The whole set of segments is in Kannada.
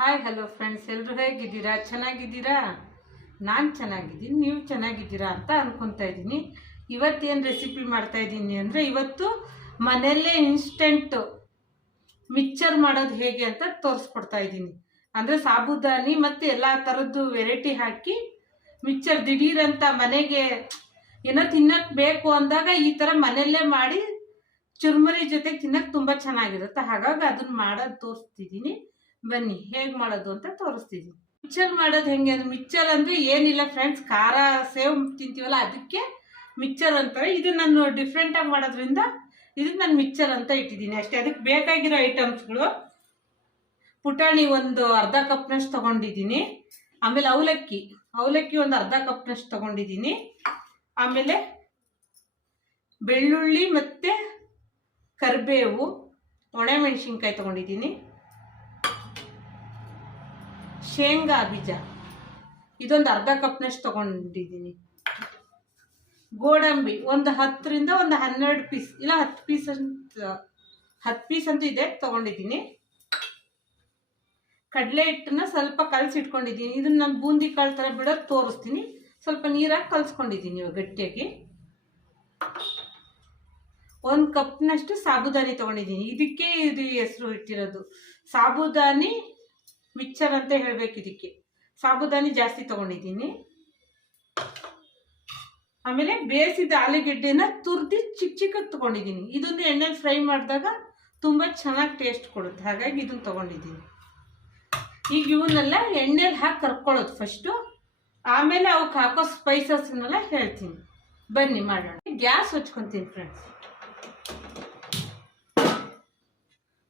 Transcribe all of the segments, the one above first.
ಹಾಯ್ ಹಲೋ ಫ್ರೆಂಡ್ಸ್, ಎಲ್ಲರೂ ಹೇಗಿದ್ದೀರಾ? ಚೆನ್ನಾಗಿದ್ದೀರಾ? ನಾನು ಚೆನ್ನಾಗಿದ್ದೀನಿ, ನೀವು ಚೆನ್ನಾಗಿದ್ದೀರಾ ಅಂತ ಅನ್ಕೊತಾ ಇದ್ದೀನಿ. ಇವತ್ತೇನು ರೆಸಿಪಿ ಮಾಡ್ತಾ ಇದ್ದೀನಿ ಅಂದರೆ, ಇವತ್ತು ಮನೆಯಲ್ಲೇ ಇನ್ಸ್ಟೆಂಟ್ ಮಿಕ್ಚರ್ ಮಾಡೋದು ಹೇಗೆ ಅಂತ ತೋರಿಸ್ಕೊಡ್ತಾ ಇದ್ದೀನಿ. ಅಂದರೆ ಸಾಬುದಾನಿ ಮತ್ತು ಎಲ್ಲ ಥರದ್ದು ವೆರೈಟಿ ಹಾಕಿ ಮಿಕ್ಚರ್ ದಿಢೀರಂತ ಮನೆಗೆ ಏನೋ ತಿನ್ನಕ್ಕೆ ಬೇಕು ಅಂದಾಗ ಈ ಥರ ಮನೆಯಲ್ಲೇ ಮಾಡಿ ಚುರುಮುರಿ ಜೊತೆಗೆ ತಿನ್ನಕ್ಕೆ ತುಂಬ ಚೆನ್ನಾಗಿರುತ್ತೆ. ಹಾಗಾಗಿ ಅದನ್ನ ಮಾಡೋದು ತೋರಿಸ್ತಿದ್ದೀನಿ. ಬನ್ನಿ ಹೇಗೆ ಮಾಡೋದು ಅಂತ ತೋರಿಸ್ತಿದ್ದೀನಿ. ಮಿಕ್ಚರ್ ಮಾಡೋದು ಹೆಂಗೆ ಅಂದ್ರೆ, ಮಿಕ್ಚರ್ ಅಂದರೆ ಏನಿಲ್ಲ ಫ್ರೆಂಡ್ಸ್, ಖಾರ ಸೇವ್ ತಿಂತೀವಲ್ಲ ಅದಕ್ಕೆ ಮಿಕ್ಚರ್ ಅಂತಾರೆ. ಇದು ನಾನು ಡಿಫ್ರೆಂಟಾಗಿ ಮಾಡೋದ್ರಿಂದ ಇದಕ್ಕೆ ನಾನು ಮಿಕ್ಚರ್ ಅಂತ ಇಟ್ಟಿದ್ದೀನಿ ಅಷ್ಟೇ. ಅದಕ್ಕೆ ಬೇಕಾಗಿರೋ ಐಟಮ್ಸ್ಗಳು: ಪುಟಾಣಿ ಒಂದು ಅರ್ಧ ಕಪ್ನಷ್ಟು ತೊಗೊಂಡಿದ್ದೀನಿ. ಆಮೇಲೆ ಅವಲಕ್ಕಿ ಒಂದು ಅರ್ಧ ಕಪ್ನಷ್ಟು ತೊಗೊಂಡಿದ್ದೀನಿ. ಆಮೇಲೆ ಬೆಳ್ಳುಳ್ಳಿ ಮತ್ತು ಕರಿಬೇವು, ಒಣಮೆಣಸಿನ್ಕಾಯಿ ತೊಗೊಂಡಿದ್ದೀನಿ. ಶೇಂಗಾ ಬೀಜ ಇದೊಂದು ಅರ್ಧ ಕಪ್ನಷ್ಟು ತೊಗೊಂಡಿದ್ದೀನಿ. ಗೋಡಂಬಿ ಒಂದು 10ರಿಂದ 12 ಪೀಸ್, ಇಲ್ಲ 10 ಪೀಸ್ ಅಂತೂ ಇದೆ ತೊಗೊಂಡಿದ್ದೀನಿ. ಕಡಲೆ ಹಿಟ್ಟನ್ನ ಸ್ವಲ್ಪ ಕಲಸಿಟ್ಕೊಂಡಿದ್ದೀನಿ. ಇದನ್ನ ನಾನು ಬೂಂದಿ ಕಾಳು ಥರ ಬಿಡೋದು ತೋರಿಸ್ತೀನಿ. ಸ್ವಲ್ಪ ನೀರಾಗಿ ಕಲಿಸ್ಕೊಂಡಿದ್ದೀನಿ ಇವಾಗ ಗಟ್ಟಿಯಾಗಿ. 1 ಕಪ್ನಷ್ಟು ಸಾಬುದಾನಿ ತೊಗೊಂಡಿದ್ದೀನಿ. ಇದಕ್ಕೆ ಇದು ಹೆಸರು ಇಟ್ಟಿರೋದು ಸಾಬುದಾನಿ ಮಿಕ್ಚರ್ ಅಂತ ಹೇಳಬೇಕು. ಇದಕ್ಕೆ ಸಾಬುದಾನಿ ಜಾಸ್ತಿ ತೊಗೊಂಡಿದ್ದೀನಿ. ಆಮೇಲೆ ಬೇಯಿಸಿದ ಆಲೂಗೆಡ್ಡೆನ ತುರ್ದಿ ಚಿಕ್ಕದಾಗಿ ತೊಗೊಂಡಿದ್ದೀನಿ. ಇದೊಂದು ಎಣ್ಣೆಲಿ ಫ್ರೈ ಮಾಡಿದಾಗ ತುಂಬ ಚೆನ್ನಾಗಿ ಟೇಸ್ಟ್ ಕೊಡುತ್ತೆ, ಹಾಗಾಗಿ ಇದನ್ನು ತೊಗೊಂಡಿದ್ದೀನಿ. ಈಗ ಇವನ್ನೆಲ್ಲ ಎಣ್ಣೆಲಿ ಹಾಕಿ ಕರ್ಕೊಳ್ಳೋದು ಫಸ್ಟು, ಆಮೇಲೆ ಅವಕ್ಕೆ ಹಾಕೋ ಸ್ಪೈಸಸ್ನೆಲ್ಲ ಹೇಳ್ತೀನಿ. ಬನ್ನಿ ಮಾಡೋಣ. ಗ್ಯಾಸ್ ಹಚ್ಕೊತೀನಿ ಫ್ರೆಂಡ್ಸ್.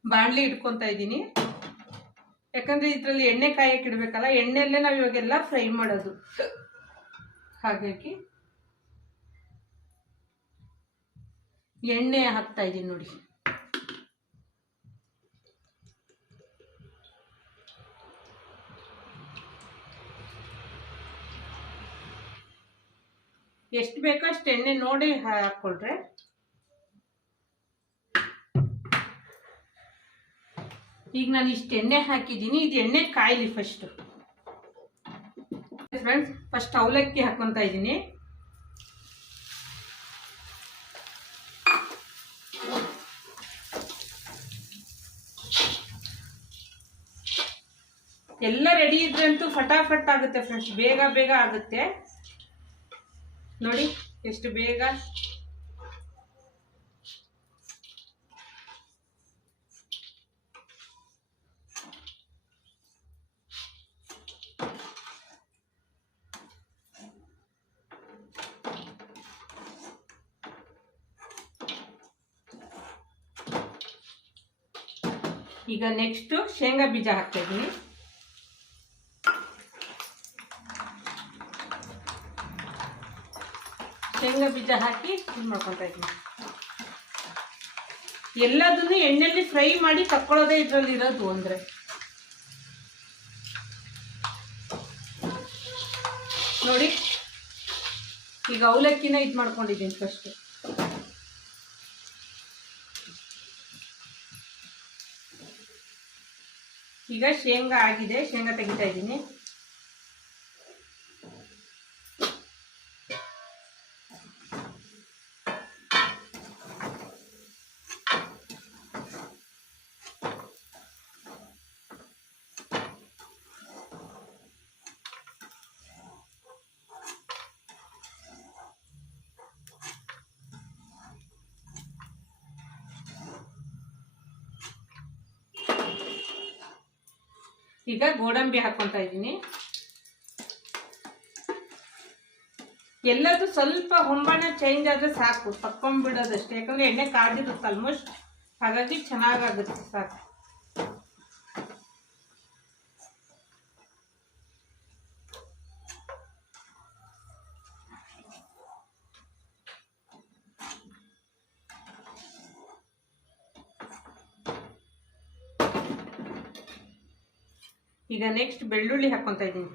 ಬಾಣಲಿ ಇಟ್ಕೊತಾ ಇದ್ದೀನಿ, ಯಾಕಂದರೆ ಇದರಲ್ಲಿ ಎಣ್ಣೆ ಕಾಯಕ್ಕೆ ಇಡಬೇಕಲ್ಲ. ಎಣ್ಣೆಯಲ್ಲೇ ನಾವು ಇವಾಗೆಲ್ಲ ಫ್ರೈ ಮಾಡೋದು, ಹಾಗಾಗಿ ಎಣ್ಣೆ ಹಾಕ್ತಾ ಇದ್ದೀನಿ ನೋಡಿ. ಎಷ್ಟು ಬೇಕೋ ಅಷ್ಟು ಎಣ್ಣೆ ನೋಡಿ ಹಾಕ್ಕೊಳ್ರೆ. ಈಗ ನಾನು ಇಷ್ಟು ಎಣ್ಣೆ ಹಾಕಿದ್ದೀನಿ. ಇದು ಎಣ್ಣೆ ಕಾಯಲಿ ಫಸ್ಟ್. ಫ್ರೆಂಡ್ಸ್, ಫಸ್ಟ್ ಅವಲಕ್ಕಿ ಹಾಕ್ಕೊತಾ ಇದ್ದೀನಿ. ಎಲ್ಲ ರೆಡಿ ಇದ್ರಂತೂ ಫಟಾಫಟ್ ಆಗುತ್ತೆ ಫ್ರೆಂಡ್ಸ್, ಬೇಗ ಬೇಗ ಆಗುತ್ತೆ. ನೋಡಿ ಎಷ್ಟು ಬೇಗ. ಈಗ ನೆಕ್ಸ್ಟ್ ಶೇಂಗಾ ಬೀಜ ಹಾಕ್ತಾ ಇದ್ದೀನಿ. ಶೇಂಗಾ ಬೀಜ ಹಾಕಿ ಇದು ಮಾಡ್ಕೊತಾ ಇದ್ದೀನಿ. ಎಲ್ಲದನ್ನು ಎಣ್ಣೆಯಲ್ಲಿ ಫ್ರೈ ಮಾಡಿ ತಕ್ಕೊಳ್ಳೋದೇ ಇದರಲ್ಲಿ ಇರೋದು. ಅಂದರೆ ನೋಡಿ, ಈಗ ಅವಲಕ್ಕಿನ ಇದು ಮಾಡ್ಕೊಂಡಿದ್ದೀನಿ ಫಸ್ಟ್. ಈಗ ಶೇಂಗಾ ಆಗಿದೆ, ಶೇಂಗಾ ತೆಗಿತಾ ಇದ್ದೀನಿ. ಈಗ ಗೋಡಂಬಿ ಹಾಕ್ಕೊತಾ ಇದ್ದೀನಿ. ಎಲ್ಲದು ಸ್ವಲ್ಪ ಹೊಂಬಾಣ ಚೇಂಜ್ ಆದರೆ ಸಾಕು, ತಕ್ಕೊಂಡ್ಬಿಡೋದಷ್ಟೇ. ಯಾಕಂದರೆ ಎಣ್ಣೆ ಕಾದಿರುತ್ತೆ ಆಲ್ಮೋಸ್ಟ್, ಹಾಗಾಗಿ ಚೆನ್ನಾಗಾಗುತ್ತೆ, ಸಾಕು. ಈಗ ನೆಕ್ಸ್ಟ್ ಬೆಳ್ಳುಳ್ಳಿ ಹಾಕ್ಕೊತಾ ಇದ್ದೀನಿ.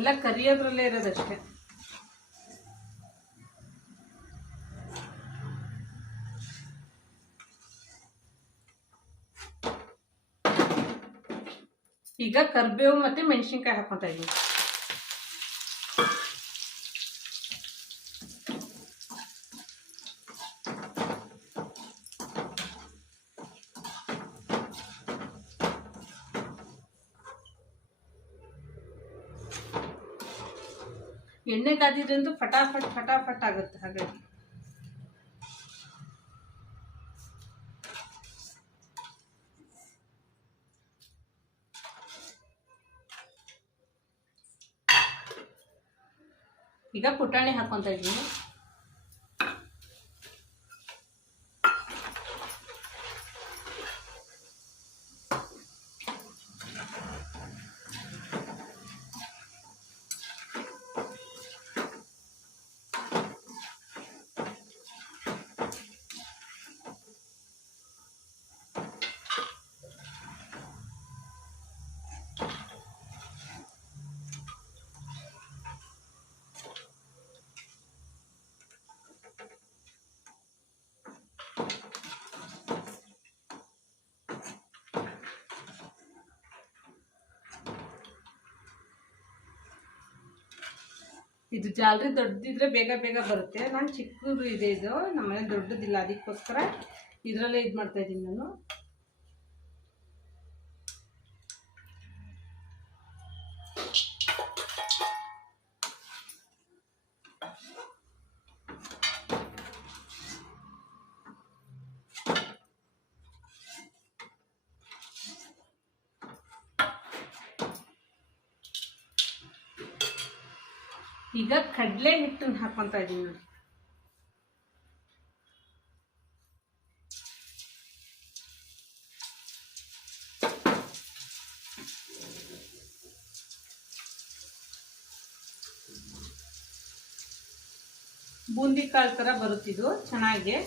ಎಲ್ಲ ಕರಿಯೋದ್ರಲ್ಲೇ ಇರೋದಷ್ಟೇ. ಈಗ ಕರಿಬೇವು ಮತ್ತು ಮೆಣಸಿನ್ಕಾಯಿ ಹಾಕ್ಕೊತಾ ಇದ್ದೀನಿ. ಎಣ್ಣೆ ಕಾದಿದ್ರಂತೂ ಫಟಾಫಟ್ ಫಟಾಫಟ್ ಆಗುತ್ತೆ. ಹಾಗಾಗಿ ಈಗ ಪುಟಾಣಿ ಹಾಕ್ಕೊತಾ ಇದ್ದೀನಿ. ಇದು ಜಾಲರಿ ದೊಡ್ಡದಿದ್ರೆ ಬೇಗ ಬೇಗ ಬರುತ್ತೆ. ನಾನು ಚಿಕ್ಕದು ಇದೆ, ಇದು ನಮ್ಮನೆ ದೊಡ್ಡದಿಲ್ಲ, ಅದಕ್ಕೋಸ್ಕರ ಇದರಲ್ಲೇ ಇದು ಮಾಡ್ತಾ ಇದ್ದೀನಿ ನಾನು. ಈಗ ಕಡಲೆ ಹಿಟ್ಟನ್ನು ಹಾಕ್ಕೊತಾ ಇದ್ದೀನಿ ನೋಡಿ. ಬೂಂದಿ ಕಾಳು ಥರ ಬರುತ್ತಿದ್ದು ಚೆನ್ನಾಗಿ.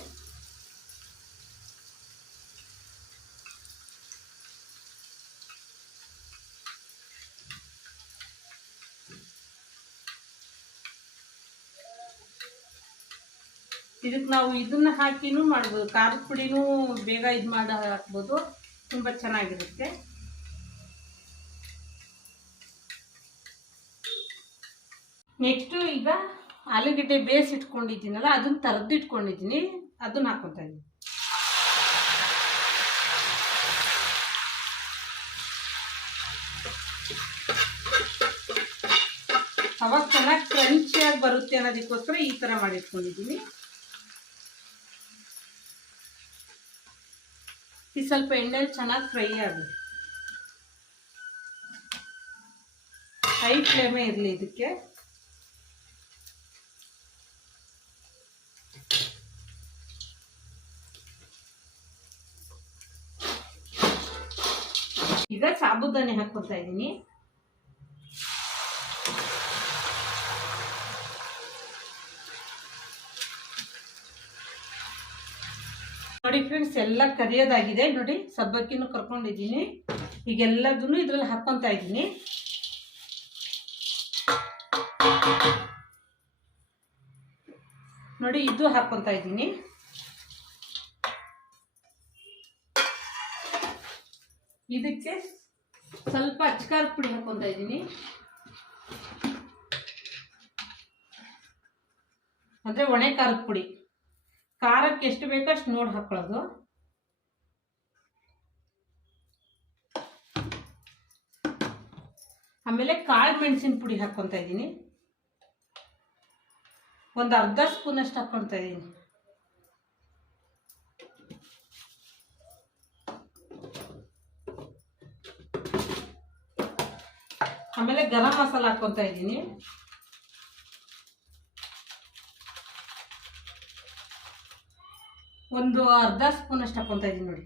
ಇದಕ್ಕೆ ನಾವು ಇದನ್ನ ಹಾಕಿನೂ ಮಾಡ್ಬೋದು, ಖಾರದ ಪುಡಿನೂ ಬೇಗ ಇದು ಮಾಡಿ ಹಾಕ್ಬೋದು, ತುಂಬ ಚೆನ್ನಾಗಿರುತ್ತೆ. ನೆಕ್ಸ್ಟು ಈಗ ಆಲೂಗಡ್ಡೆ ಬೇಯಿಸಿಟ್ಕೊಂಡಿದ್ದೀನಲ್ಲ, ಅದನ್ನ ತರದಿಟ್ಕೊಂಡಿದ್ದೀನಿ, ಅದನ್ನ ಹಾಕ್ಕೊತಾ ಇದ್ದೀನಿ. ಅವಾಗ ಚೆನ್ನಾಗಿ ಕ್ರಂಚಿಯಾಗಿ ಬರುತ್ತೆ ಅನ್ನೋದಕ್ಕೋಸ್ಕರ ಈ ಥರ ಮಾಡಿಟ್ಕೊಂಡಿದ್ದೀನಿ. ಇದು ಸ್ವಲ್ಪ ಎಣ್ಣೆಲಿ ಚೆನ್ನಾಗಿ ಫ್ರೈ ಆಗುತ್ತೆ. ಹೈ ಫ್ಲೇಮೇ ಇರಲಿ ಇದಕ್ಕೆ. ಈಗ ಸಾಬುದಾನಿ ಹಾಕ್ಕೊತಾ ಇದ್ದೀನಿ. ನೋಡಿ ಫ್ರೆಂಡ್ಸ್, ಎಲ್ಲ ಕರಿಯೋದಾಗಿದೆ ನೋಡಿ. ಸಬ್ಬಕ್ಕಿನೂ ಕರ್ಕೊಂಡಿದ್ದೀನಿ. ಈಗೆಲ್ಲದನ್ನು ಇದ್ರಲ್ಲಿ ಹಾಕ್ಕೊತಾ ಇದ್ದೀನಿ. ನೋಡಿ, ಇದು ಹಾಕ್ಕೊತಾ ಇದ್ದೀನಿ. ಇದಕ್ಕೆ ಸ್ವಲ್ಪ ಅಚ್ಕಾರದ ಪುಡಿ ಹಾಕ್ಕೊತಾ ಇದ್ದೀನಿ, ಅಂದರೆ ಒಣೆ ಖಾರದ ಪುಡಿ. ಖಾರಕ್ಕೆ ಎಷ್ಟು ಬೇಕೋ ಅಷ್ಟು ನೋಡಿ ಹಾಕೊಳ್ಳೋದು. ಆಮೇಲೆ ಕಾಳು ಮೆಣಸಿನ ಪುಡಿ ಹಾಕ್ಕೊತಾ ಇದ್ದೀನಿ, ಒಂದು ಅರ್ಧ ಸ್ಪೂನ್ ಅಷ್ಟು ಹಾಕ್ಕೊತಾ ಇದ್ದೀನಿ. ಆಮೇಲೆ ಗರಂ ಮಸಾಲ ಹಾಕ್ಕೊತಾ ಇದ್ದೀನಿ. ಒಂದು ಅರ್ಧ ಸ್ಪೂನ್ ಅಷ್ಟು ಹಾಕ್ಕೊತಾ ಇದ್ದೀನಿ ನೋಡಿ.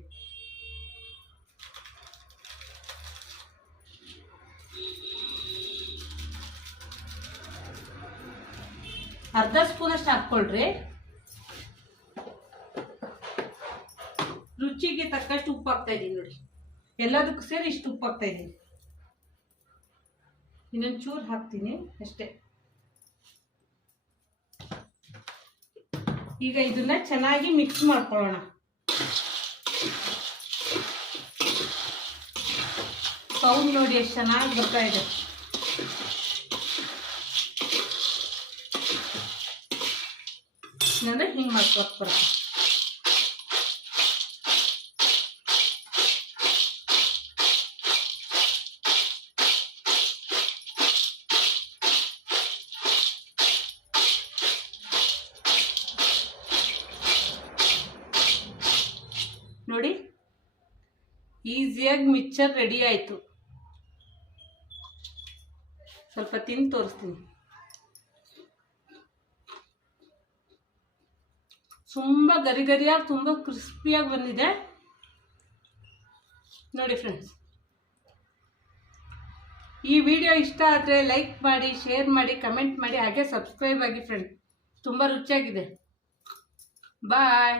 ಅರ್ಧ ಸ್ಪೂನ್ ಅಷ್ಟು ಹಾಕ್ಕೊಳ್ರಿ. ರುಚಿಗೆ ತಕ್ಕಷ್ಟು ಉಪ್ಪು ಹಾಕ್ತಾ ಇದ್ದೀನಿ ನೋಡಿ. ಎಲ್ಲದಕ್ಕೂ ಸೇರಿ ಇಷ್ಟು ಉಪ್ಪು ಹಾಕ್ತಾ ಇದ್ದೀನಿ. ಇನ್ನೊಂದು ಚೂರು ಹಾಕ್ತೀನಿ ಅಷ್ಟೇ. ಈಗ ಇದನ್ನ ಚೆನ್ನಾಗಿ ಮಿಕ್ಸ್ ಮಾಡ್ಕೊಳ್ಳೋಣ. ಸೌಂಡ್ ನೋಡಿ ಎಷ್ಟು ಚೆನ್ನಾಗಿ ಬರ್ತಾ ಇದೆ. ಅಂದರೆ ಹಿಂಗೆ ಮಾಡ್ಕೊತ ಬರುತ್ತೆ. ನೋಡಿ ಈಸಿಯಾಗಿ ಮಿಕ್ಸರ್ ರೆಡಿ ಆಯಿತು. ಸ್ವಲ್ಪ ತಿಂದು ತೋರಿಸ್ತೀನಿ. ತುಂಬ ಗರಿ ಗರಿಯಾಗಿ ತುಂಬ ಕ್ರಿಸ್ಪಿಯಾಗಿ ಬಂದಿದೆ ನೋಡಿ ಫ್ರೆಂಡ್ಸ್. ಈ ವಿಡಿಯೋ ಇಷ್ಟ ಆದರೆ ಲೈಕ್ ಮಾಡಿ, ಶೇರ್ ಮಾಡಿ, ಕಮೆಂಟ್ ಮಾಡಿ, ಹಾಗೆ ಸಬ್ಸ್ಕ್ರೈಬ್ ಆಗಿ ಫ್ರೆಂಡ್ಸ್. ತುಂಬ ರುಚಿಯಾಗಿದೆ. ಬಾಯ್.